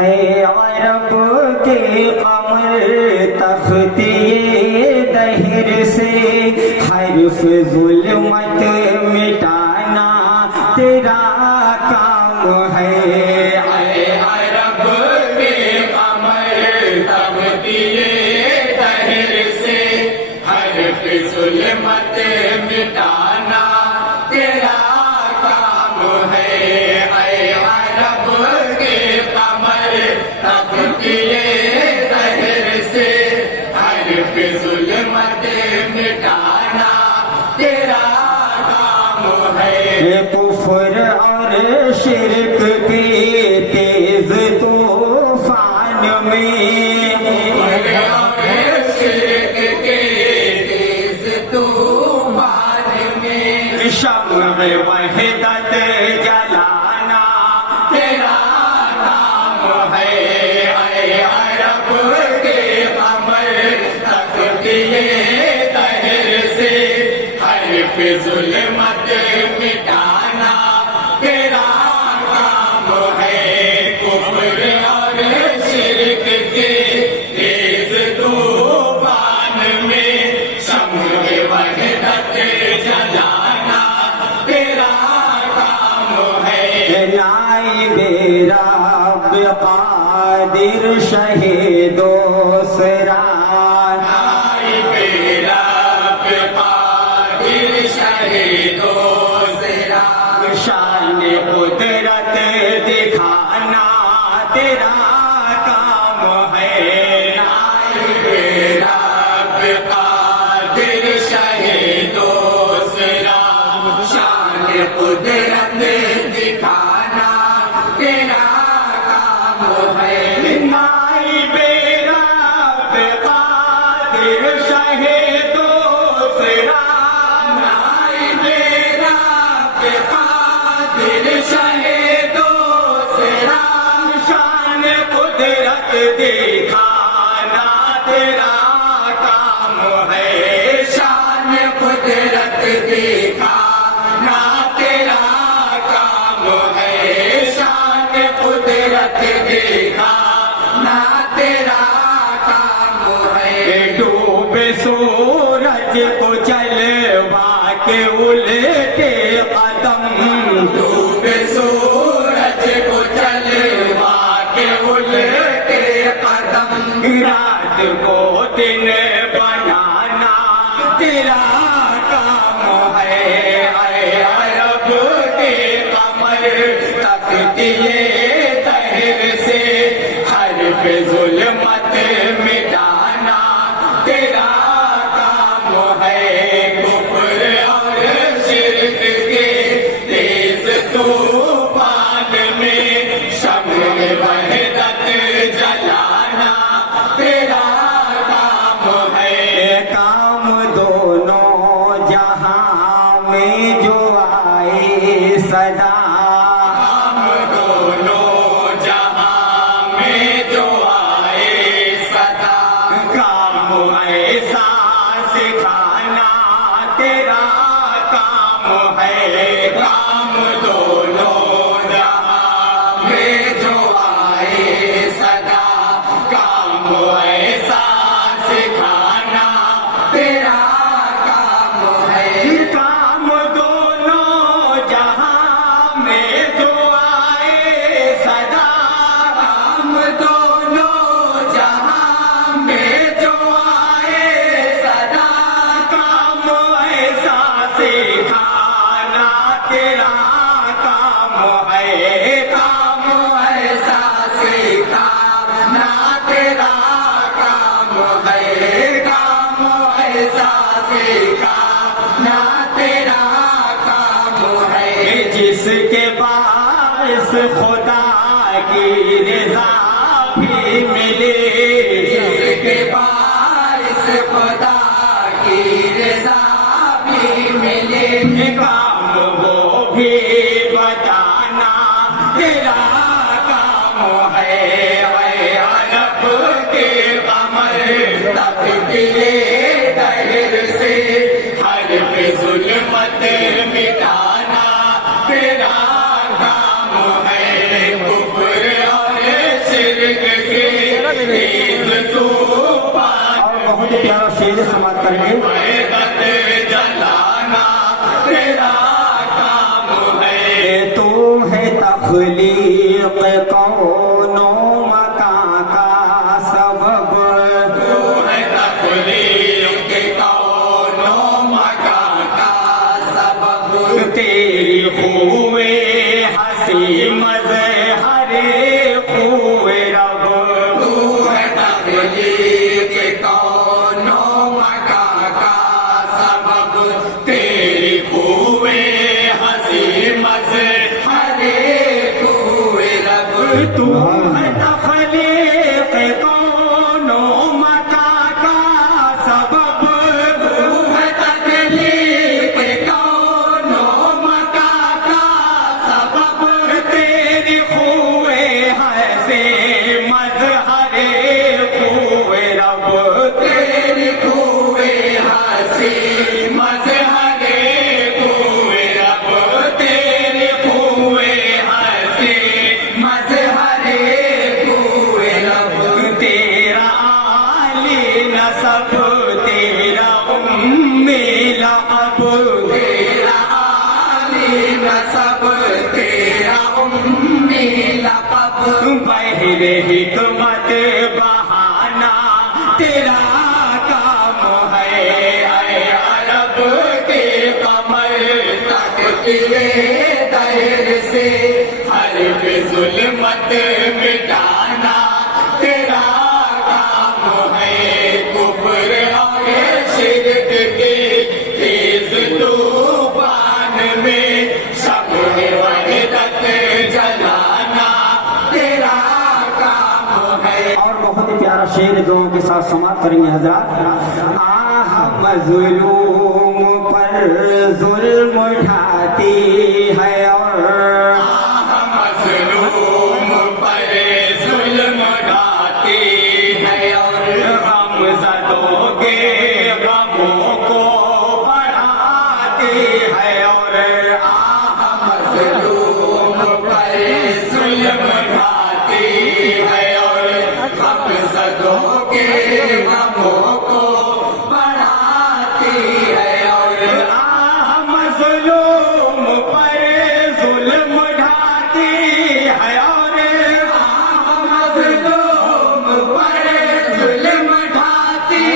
اے عرب کے قمر تختی دہر سے حرف ظلمت مٹانا تیرا کام ہے۔ اے عرب کے قمر تختی دہر سے حرف ظلمت مٹانا تیرا کام ہے۔ اے عرب کے قمر تختی دہر سے حرف ظلمت مٹانا تیرا کام ہے۔ کفر اور شرک کے تیز طوفان میں شمع وحدت جلانا تیرا کام ہے۔ اے عرب کے قمر تختی دہر سے حرف ظلمت مٹانا تیرا کام ہے۔ کفر اور شرک کے تیز طوفان میں شمع وحدت جلانا تیرا کام ہے۔ نائب رب قادر شہید و سران نائب رب قادر شہید و سران شان قدرت دکھانا تیرا کام ہے۔ نائب رب قادر شہید و سران شان قدرت دکھانا تیرا کام ہے۔ نائب رب قادر شہید و سران نائب رب قادر شہید و سران شان قدرت دکھانا تیرا کام ہے۔ شان قدرت دکھانا تیرا کام ہے۔ شان قدرت دکھانا تیرا کام ہے۔ ڈوبے سورج کو چلوا کے الٹے قدم ڈوبے سورج کو چلوا کے الٹے قدم رات کو دن بنانا تیرا کام ہے۔ اے عرب کے قمر تختی دہر سے حرف ظلمت مٹانا تیرا کام ہے۔ کفر اور شرک کے تیز طوفان میں شمع وحدت جلانا تیرا کام ہے۔ کام دونوں جہاں میں جو آئے صدا ہم دونوں جہاں میں جو آئے صدا کام ایسا سکھانا تیرا کام ہے۔ کام دونوں جہاں میں جو آئے صدا کام ایسا سکھانا تیرا کام ہے۔ کام دونوں جہاں میں جو آئے صدا کام دونوں جہاں میں جو آئے صدا کام ایسا سکھانا تیرا کام ہے۔ کام ایسا سکھانا تیرا کام ہے۔ کام ایسا سکھانا تیرا کام ہے۔ جس کے باعث خدا کی رضا بھی ملے جس کے باعث خدا کی رضا بھی ملے کام وہ بھی بتانا تیرا کام ہے۔ اے عرب کے قمر تختی دہر سے حرف ظلمت مٹانا بہت ہی پیارا شعر سماعت کریں گے. وحدت جلانا تیرا کام ہے. تو ہے تخلیق کون و مکان کا سبب. تو ہے تخلیق کون و مکان کا سبب. تیری خوے ہنسی مظہر خوے رب. تو ہے تخلیق کون و مکان کا سبب. تیری خوے ہنسی مظہر خوے رب. تو ہے تخلیق کون و مکان کا سبب. تو ہے تخلیق کون و مکان کا سبب. تیری خوے ہنسی مظہر خوے رب. تیری خوے ہنسی مظہر خوے رب. تیری خوے ہنسی مظہر خوے رب. تیرا عالی نسب تیرا امی لقب. تیرا عالی نسب تیرا امی لقب. بہر حکمت بہانا تیرا کام ہے. اے عرب کے قمر تکتی ہے دیر سے. حرف ظلمت مٹانا تیرا کام ہے. کفر اور شرک کے تیز طوفان میں شمع وحدت جلانا تیرا کام ہے. اور بہت ہی پیارا شعر دونوں کے ساتھ سماعت کریں گے حضرات. آہ مظلوم پر ظلم اٹھاتی ہے اور مظلوم پر ظلم ڈھاتی ہے. اور غم زدوں کے غموں کو بڑھاتی ہے اور مظلوم پر ظلم ڈھاتی ہے. اور غم زدوں کے غموں کو بڑھاتی ہے. اور آہ مظلوم پر ظلم ڈھاتی ہے اور مظلوم پر ظلم ڈھاتی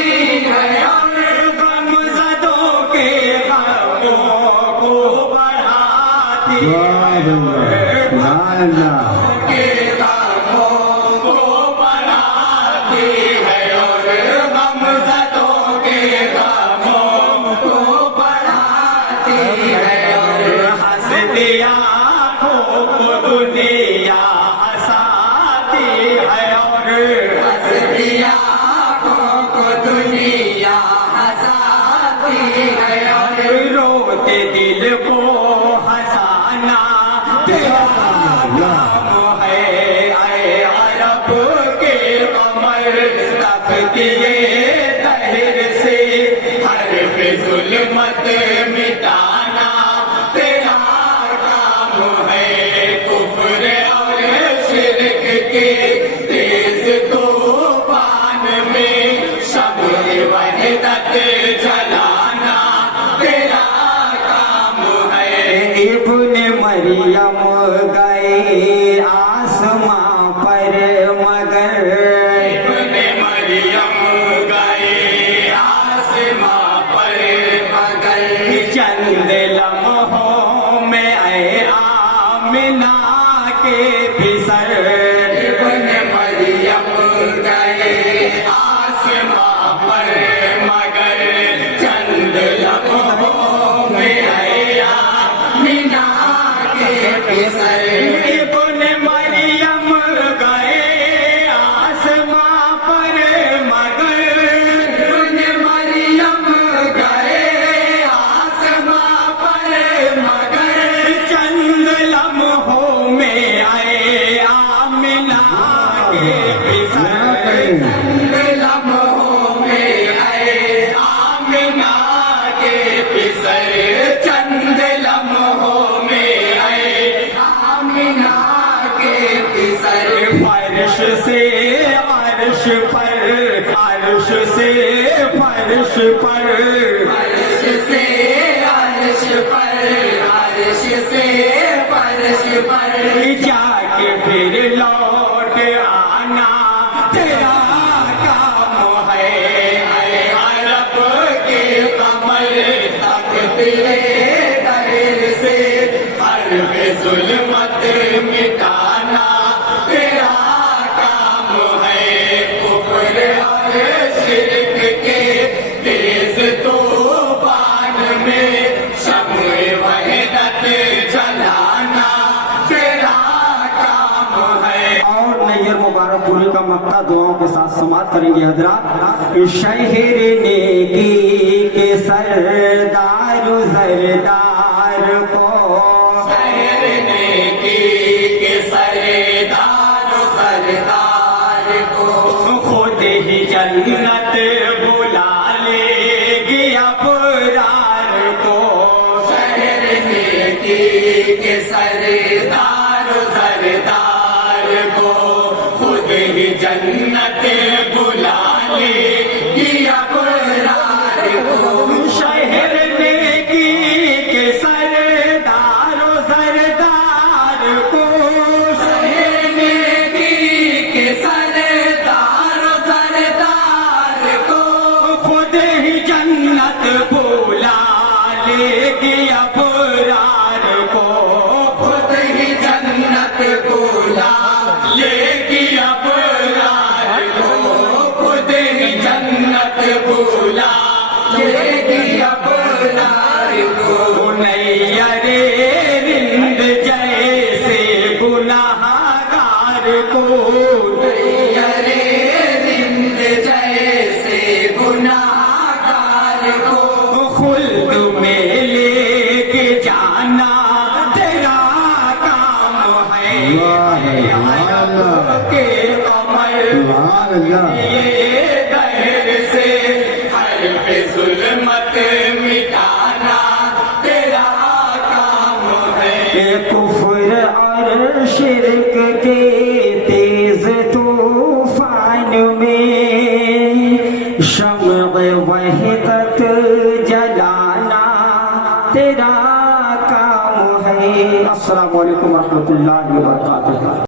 ہے. اور غم زدوں کے غموں کو بڑھاتی ہے. کے غموں کو بڑھاتی ہے. اور غم زدوں کے غموں کو بڑھاتی ہے. اور ہنس دیا کو دنیا ہنساتی ہے اور ہنسدیا کو دنیا ہنساتی ہے. اور روتے دل کو ہنسانا تیرا کام ہے. اے عرب کے قمر تکتی دہر سے. حرف ظلمت مٹانا تیرا کام ہے. کفر اور شرک کے تیز طوفان میں شمع وحدت جلانا تیرا کام ہے. ابن مریم گئے آسماں پر مگر ابن مریم گئے آسماں پر مگر چند لمحوں میں اے آمنہ کے بھی سر. ابن مریم گئے آسماں پر مگر چند لمحوں میں آیا مینا کے پسر. ابن مریم گئے آسماں پر مگر ابن مریم گئے آسماں پر مگر چند لمحوں میں آئے آمنہ کے بھی سر. چند پر عرش سے فرش پر عرش سے عرش پر عرش سے فرش پر جا کے پھر لوٹ آنا تیرا کام ہے اے عرب کے قمر تختے در سے حرف ظلمت مٹانا تیرا کام ہے کفر اور شرک کے تیز طوفان میں شمع وحدت جلانا تیرا کام ہے اور نیر مبارک پوری کا مقطع دعاؤں کے ساتھ سماعت کریں گے حضرات شہر نیکی کے سردار و زردار کو شہر نیکی کے سردار و سردار کو خود ہی جنت بلا لے گی ابرار کو شہر نیکی کے سردار و سردار کو خود ہی جنت بلا لے گی ابرار کو شہر نیکی کے سردار و زردار کو شہر نیکی کے سردار و سردار کو خود ہی جنت بلا لے گی ابرار کو خود ہی جنت بلا لے گی ابرار کو خود ہی جنت بلا لے گی ابرار کو نیر رند جیسے گناہ گار کو ارے رند جیسے گناہ گار کو خلد میں لے کے جانا تیرا کام ہے عرب کے قمر یہ دہر سے حرف ظلمت مٹانا تیرا کام ہے کفر اور شرک کے تیز طوفان میں شمع وحدت جلانا تیرا کام ہے السلام علیکم ورحمۃ اللہ وبرکاتہ